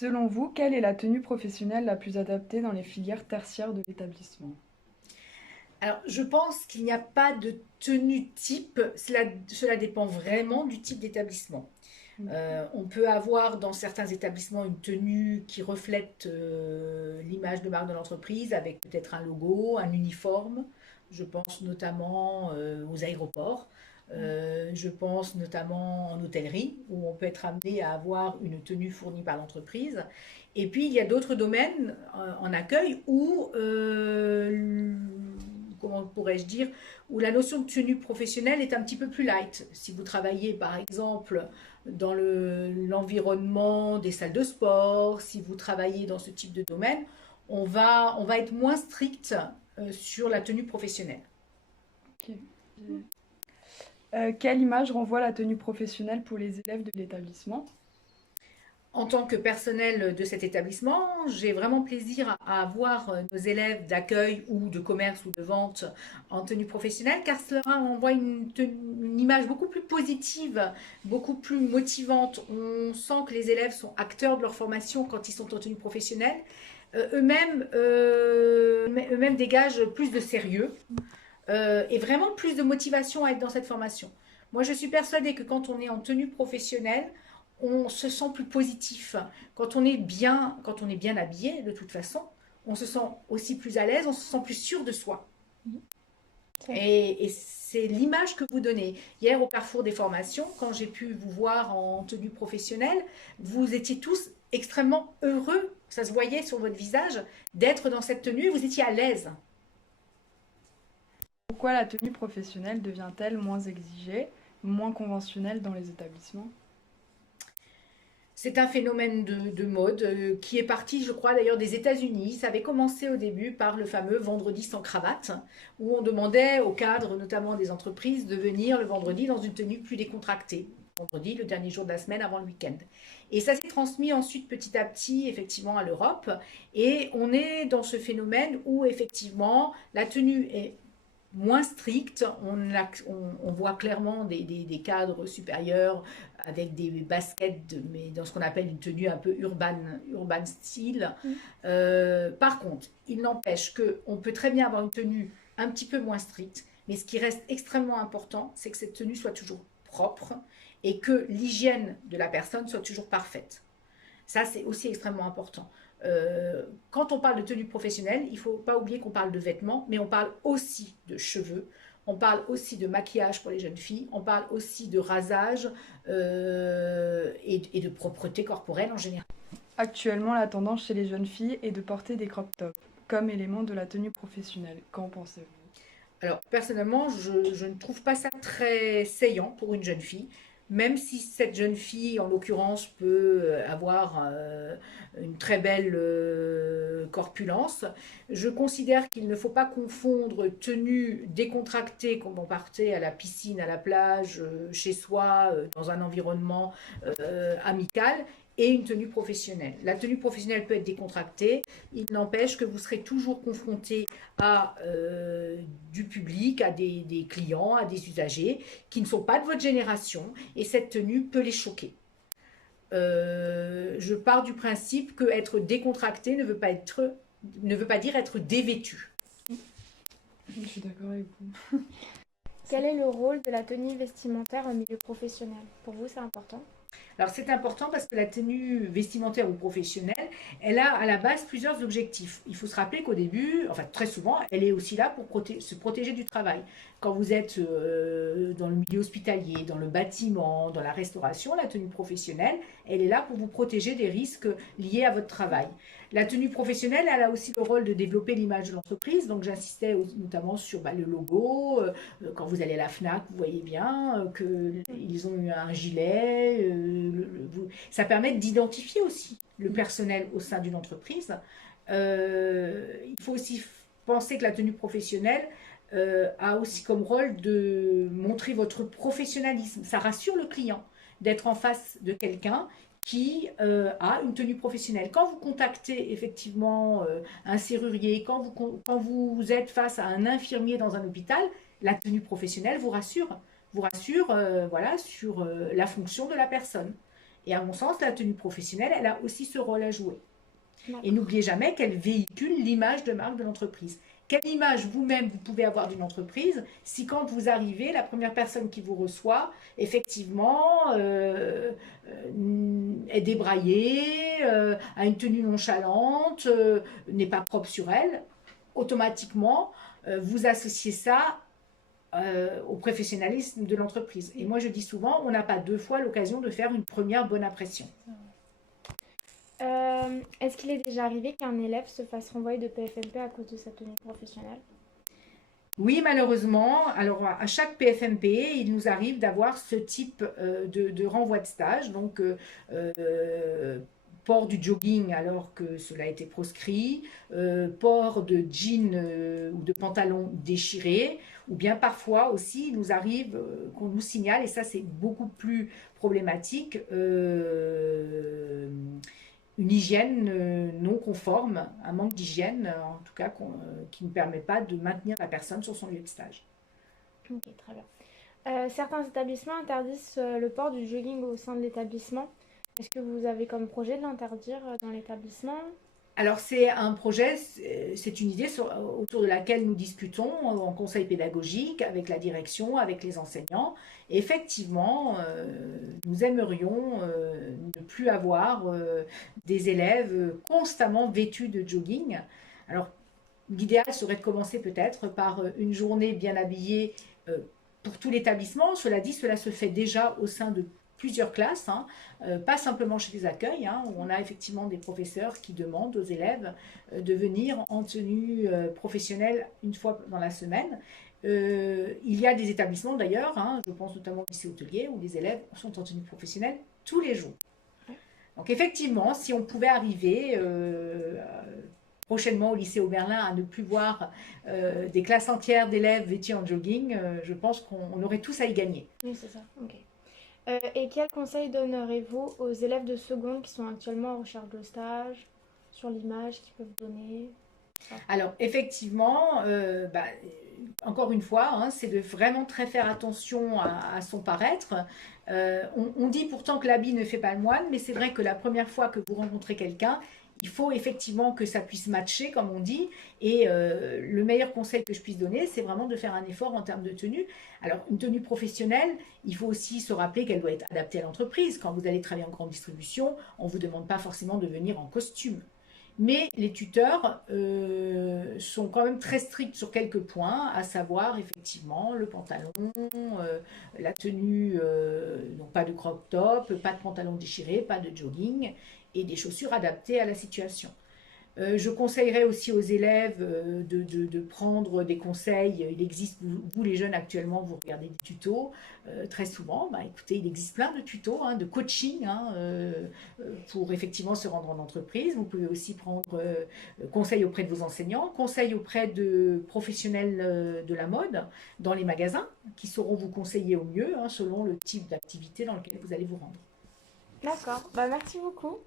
Selon vous, quelle est la tenue professionnelle la plus adaptée dans les filières tertiaires de l'établissement? Alors, je pense qu'il n'y a pas de tenue type, cela dépend vraiment du type d'établissement. Ok. On peut avoir dans certains établissements une tenue qui reflète l'image de marque de l'entreprise avec peut-être un logo, un uniforme. Je pense notamment aux aéroports. Je pense notamment en hôtellerie où on peut être amené à avoir une tenue fournie par l'entreprise. Et puis il y a d'autres domaines en accueil où, comment pourrais-je dire, où la notion de tenue professionnelle est un petit peu plus light. Si vous travaillez par exemple dans l'environnement des salles de sport, si vous travaillez dans ce type de domaine, on va être moins strict sur la tenue professionnelle. Ok. Quelle image renvoie la tenue professionnelle pour les élèves de l'établissement? En tant que personnel de cet établissement, j'ai vraiment plaisir à voir nos élèves d'accueil ou de commerce ou de vente en tenue professionnelle car cela envoie une image beaucoup plus positive, beaucoup plus motivante. On sent que les élèves sont acteurs de leur formation quand ils sont en tenue professionnelle. Eux-mêmes dégagent plus de sérieux et vraiment plus de motivation à être dans cette formation. Moi, je suis persuadée que quand on est en tenue professionnelle, on se sent plus positif. Quand on est bien habillé, de toute façon, on se sent aussi plus à l'aise, on se sent plus sûr de soi. C'est vrai. Et c'est l'image que vous donnez. Hier, au Carrefour des formations, quand j'ai pu vous voir en tenue professionnelle, vous étiez tous extrêmement heureux, ça se voyait sur votre visage, d'être dans cette tenue, vous étiez à l'aise. Pourquoi la tenue professionnelle devient-elle moins exigée, moins conventionnelle dans les établissements? C'est un phénomène de mode qui est parti, je crois, d'ailleurs des États-Unis. Ça avait commencé au début par le fameux vendredi sans cravate, où on demandait aux cadres, notamment des entreprises, de venir le vendredi dans une tenue plus décontractée. Vendredi, le dernier jour de la semaine avant le week-end. Et ça s'est transmis ensuite petit à petit, effectivement, à l'Europe. Et on est dans ce phénomène où, effectivement, la tenue est moins stricte. On voit clairement des cadres supérieurs avec des baskets, mais dans ce qu'on appelle une tenue un peu urban style. Par contre, il n'empêche qu'on peut très bien avoir une tenue un petit peu moins stricte, mais ce qui reste extrêmement important, c'est que cette tenue soit toujours propre et que l'hygiène de la personne soit toujours parfaite. Ça, c'est aussi extrêmement important. Quand on parle de tenue professionnelle, il ne faut pas oublier qu'on parle de vêtements, mais on parle aussi de cheveux, on parle aussi de maquillage pour les jeunes filles, on parle aussi de rasage et de propreté corporelle en général. Actuellement, la tendance chez les jeunes filles est de porter des crop tops comme élément de la tenue professionnelle. Qu'en pensez-vous? Alors, personnellement, je ne trouve pas ça très saillant pour une jeune fille, même si cette jeune fille, en l'occurrence, peut avoir une très belle corpulence. Je considère qu'il ne faut pas confondre tenue décontractée, comme on partait à la piscine, à la plage, chez soi, dans un environnement amical, et une tenue professionnelle. La tenue professionnelle peut être décontractée, il n'empêche que vous serez toujours confronté à du public, à des clients, à des usagers qui ne sont pas de votre génération et cette tenue peut les choquer. Je pars du principe que être décontracté ne veut pas dire être dévêtu. Je suis d'accord avec vous. Quel est le rôle de la tenue vestimentaire au milieu professionnel? Pour vous, c'est important? Alors c'est important parce que la tenue vestimentaire ou professionnelle, elle a à la base plusieurs objectifs. Il faut se rappeler qu'au début, enfin très souvent, elle est aussi là pour se protéger du travail. Quand vous êtes dans le milieu hospitalier, dans le bâtiment, dans la restauration, la tenue professionnelle, elle est là pour vous protéger des risques liés à votre travail. La tenue professionnelle, elle a aussi le rôle de développer l'image de l'entreprise. Donc j'insistais notamment sur le logo. Quand vous allez à la FNAC, vous voyez bien qu'ils ont eu un gilet. Ça permet d'identifier aussi le personnel au sein d'une entreprise. Il faut aussi penser que la tenue professionnelle a aussi comme rôle de montrer votre professionnalisme. Ça rassure le client d'être en face de quelqu'un qui a une tenue professionnelle. Quand vous contactez effectivement un serrurier, quand vous êtes face à un infirmier dans un hôpital, la tenue professionnelle vous rassure voilà, sur la fonction de la personne. Et à mon sens, la tenue professionnelle, elle a aussi ce rôle à jouer. D'accord. Et n'oubliez jamais qu'elle véhicule l'image de marque de l'entreprise. Quelle image vous-même vous pouvez avoir d'une entreprise si quand vous arrivez, la première personne qui vous reçoit, effectivement, est débraillée, a une tenue nonchalante, n'est pas propre sur elle, automatiquement, vous associez ça au professionnalisme de l'entreprise. Et moi, je dis souvent, on n'a pas deux fois l'occasion de faire une première bonne impression. Est-ce qu'il est déjà arrivé qu'un élève se fasse renvoyer de PFMP à cause de sa tenue professionnelle? Oui, malheureusement, alors à chaque PFMP, il nous arrive d'avoir ce type de renvoi de stage, donc port du jogging alors que cela a été proscrit, port de jean ou de pantalon déchiré, ou bien parfois aussi il nous arrive qu'on nous signale, et ça c'est beaucoup plus problématique, une hygiène non conforme, un manque d'hygiène, en tout cas, qui ne permet pas de maintenir la personne sur son lieu de stage. Ok, très bien. Certains établissements interdisent le port du jogging au sein de l'établissement. Est-ce que vous avez comme projet de l'interdire dans l'établissement? Alors c'est un projet, c'est une idée autour de laquelle nous discutons en conseil pédagogique, avec la direction, avec les enseignants. Et effectivement, nous aimerions ne plus avoir des élèves constamment vêtus de jogging. Alors l'idéal serait de commencer peut-être par une journée bien habillée pour tout l'établissement. Cela dit, cela se fait déjà au sein de plusieurs classes, hein, pas simplement chez les accueils, hein, où on a effectivement des professeurs qui demandent aux élèves de venir en tenue professionnelle une fois dans la semaine. Il y a des établissements d'ailleurs, hein, je pense notamment au lycée hôtelier, où les élèves sont en tenue professionnelle tous les jours. Donc effectivement, si on pouvait arriver prochainement au lycée Oberlin à ne plus voir des classes entières d'élèves vêtus en jogging, je pense qu'on aurait tous à y gagner. Oui, c'est ça. Ok. Et quel conseil donnerez-vous aux élèves de seconde qui sont actuellement en recherche de stage, sur l'image qu'ils peuvent donner? Alors, effectivement, encore une fois, hein, c'est de vraiment très faire attention à son paraître. On dit pourtant que l'habit ne fait pas le moine, mais c'est vrai que la première fois que vous rencontrez quelqu'un, il faut effectivement que ça puisse matcher, comme on dit. Et le meilleur conseil que je puisse donner, c'est vraiment de faire un effort en termes de tenue. Alors, une tenue professionnelle, il faut aussi se rappeler qu'elle doit être adaptée à l'entreprise. Quand vous allez travailler en grande distribution, on ne vous demande pas forcément de venir en costume. Mais les tuteurs sont quand même très stricts sur quelques points, à savoir effectivement le pantalon, la tenue, donc pas de crop top, pas de pantalon déchiré, pas de jogging et des chaussures adaptées à la situation. Je conseillerais aussi aux élèves de prendre des conseils. Il existe, vous les jeunes actuellement, vous regardez des tutos très souvent. Écoutez, il existe plein de tutos, hein, de coaching hein, pour effectivement se rendre en entreprise. Vous pouvez aussi prendre conseil auprès de vos enseignants, conseil auprès de professionnels de la mode dans les magasins qui sauront vous conseiller au mieux hein, selon le type d'activité dans lequel vous allez vous rendre. D'accord. Merci beaucoup.